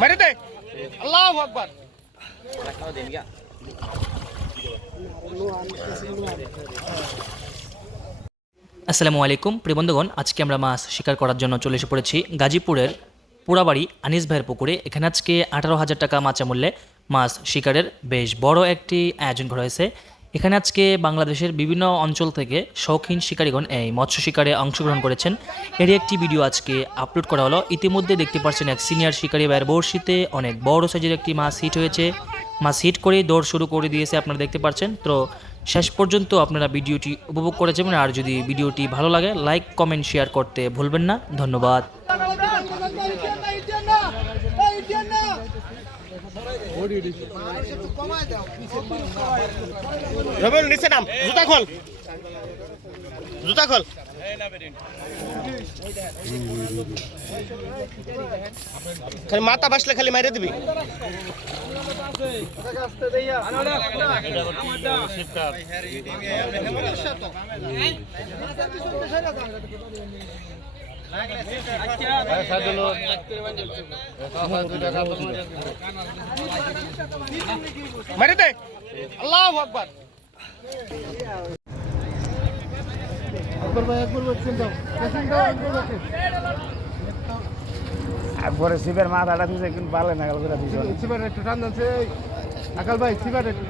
মারি দে আল্লাহু আকবার। আসসালামু আলাইকুম প্রিয় বন্ধুগণ, আজকে আমরা মাছ শিকার করার জন্য চলে এসে পড়েছি গাজীপুরের পুরাবাড়ি আনিস ভাইয়ের পুকুরে। এখানে আজকে 18,000 টাকা মাচা মূল্যে মাছ শিকারের বেশ বড় একটি আয়োজন করা হয়েছে। এখানে আজকে বাংলাদেশের বিভিন্ন অঞ্চল থেকে শৌখিন শিকারীগণ এই মৎস্য শিকারে অংশগ্রহণ করেছেন। এরই একটি ভিডিও আজকে আপলোড করা হলো। ইতিমধ্যে দেখতে পাচ্ছেন এক সিনিয়র শিকারী ভাইয়ের বড়শিতে অনেক বড় সাইজের একটি মাছ হিট হয়েছে। মাছ হিট করেই দৌড় শুরু করে দিয়েছে, আপনারা দেখতে পাচ্ছেন। তো শেষ পর্যন্ত আপনারা ভিডিওটি উপভোগ করে যাবেন। আর যদি ভিডিওটি ভালো লাগে লাইক কমেন্ট শেয়ার করতে ভুলবেন না। ধন্যবাদ। রবিউল নিচে নাম, জুতা খোল, জুতা খোল। খালি মাথা বাসলে খালি মাইরে দিবি। মারি দে আল্লাহু আকবার। একবারে শিবের মাথাটা দিয়েছে কিন্তু পারলে না করে দিয়েছে। শিবার একটু টান আছে আকাল ভাই, শিবার একটু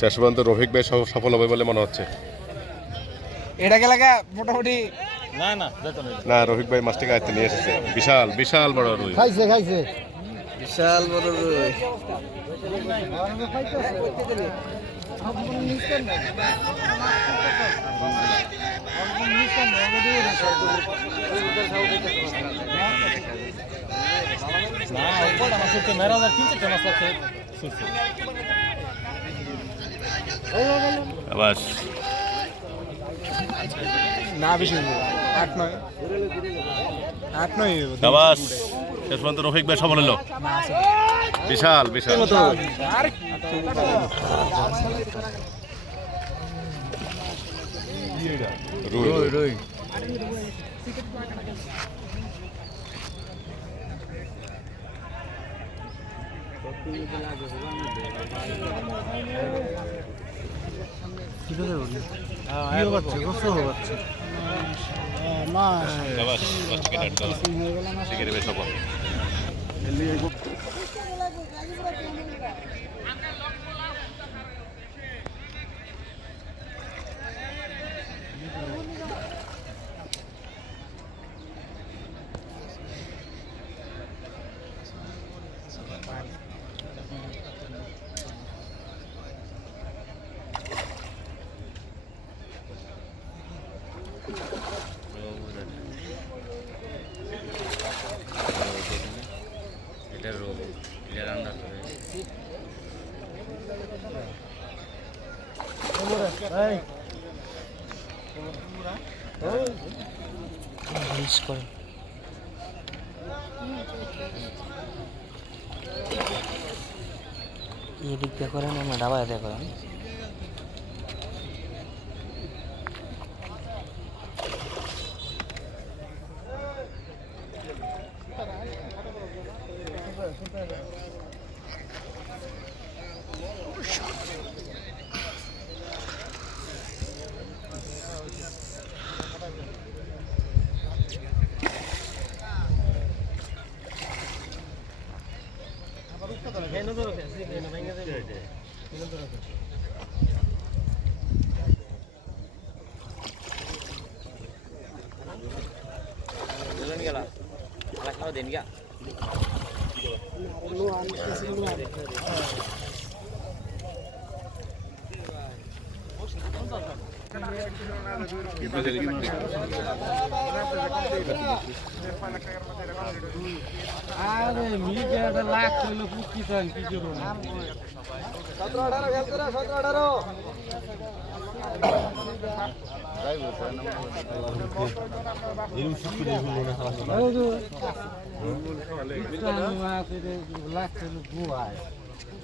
শেষ পর্যন্ত রফিক ভাই সফল হবে বলে মনে হচ্ছে। এটা গেলে মোটামুটি না, রফিক ভাই মাছটিকে আয়ত্তে নিয়ে এসেছে। বিশাল বিশাল বড় রুই। খাইছে বিশাল বড় রুই। না বেশি 8-9 শেষ পর্যন্ত রফিক ভাই সফল হলো। বিশাল বিশাল রুই রুই। এদিক দিয়ে করেন, আমরা ডাবায় দিয়ে করেন। আরে মিডিয়াটা লাখ হইলো পুষ্টি চান কি করব 17-18 খেল করে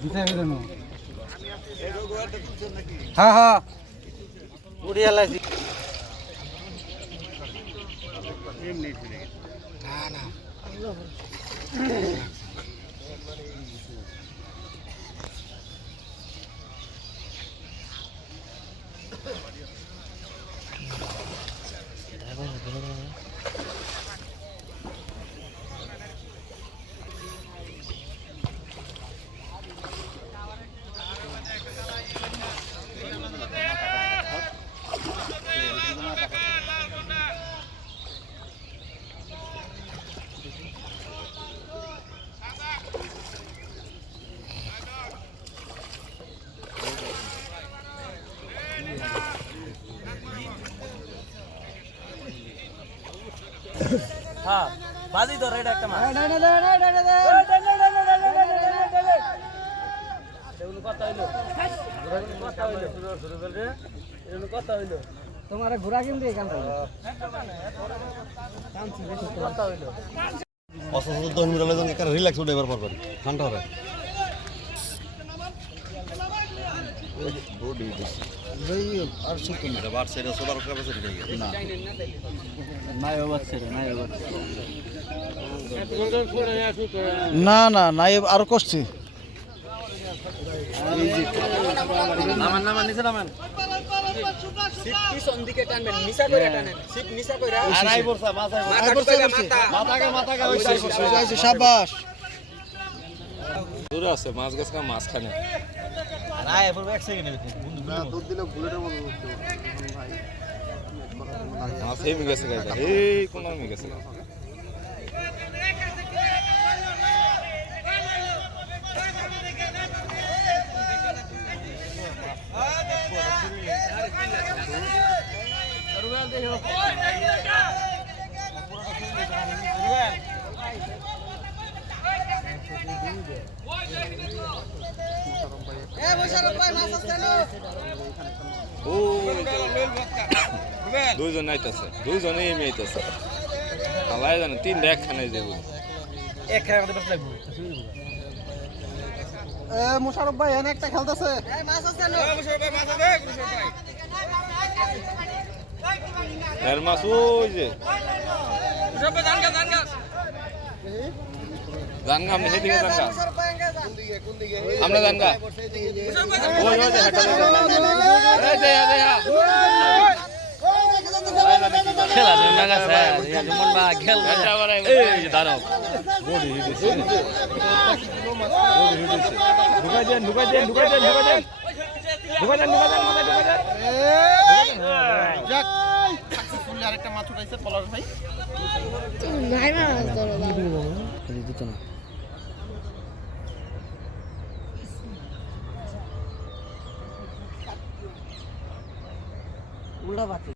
17-18 হ্যাঁ হ্যাঁ উড়িয়ে লাইছি হ্যাঁ বাজি ধর এটা একটা মাছ তোমার ঘোরা কিনতে কাম অসুস্থ 10 মিনিট লাগে একটা রিল্যাক্স উঠে এবার পর ঠান্ডা হবে আর সুতো এটা বার সাইডে সোলার ক্যাপাসিটি নেই না নাই অবস্থা নাই অবস্থা না না নাই আরো করছি নামান নামান নিচে নামান সিট পিছন দিকে টানবেন নিচা কইরা টানেন সিট নিচা কইরা আর আই বর্ষা মাথা মাথা ওই আইছে শাবাশ দূরে আছে মাছ গাছ মাছ খানে আয় এরপর এক সেকেন্ডে না দুধ দিলে বুলেটের মতো মাছ হেমি গেছে গাইতে এই কোন হেমি গেছে দুইজন আইতাছে দুইজনে এমনি আইতাছে আলাই জানে তিন দেখ খানে যাবো এক খায় আমাদের লাগবে মোশারফ ভাই এনে একটা খেলতেছে মাছ আছে না মোশারফ ভাই মাছ আছে এর মাছ ওই যে মোশারফ ভাই জানগা জানগা আপনি সেদিকে জানগা আমরা জানগা ওই ওই যে হাঁটা এই যে খেলা না গেছে মন বা খেল এই যে দাঁড়াও আরেকটা মাছ উঠাইছে পলাশ ভাই দিত না উল্টা বাতি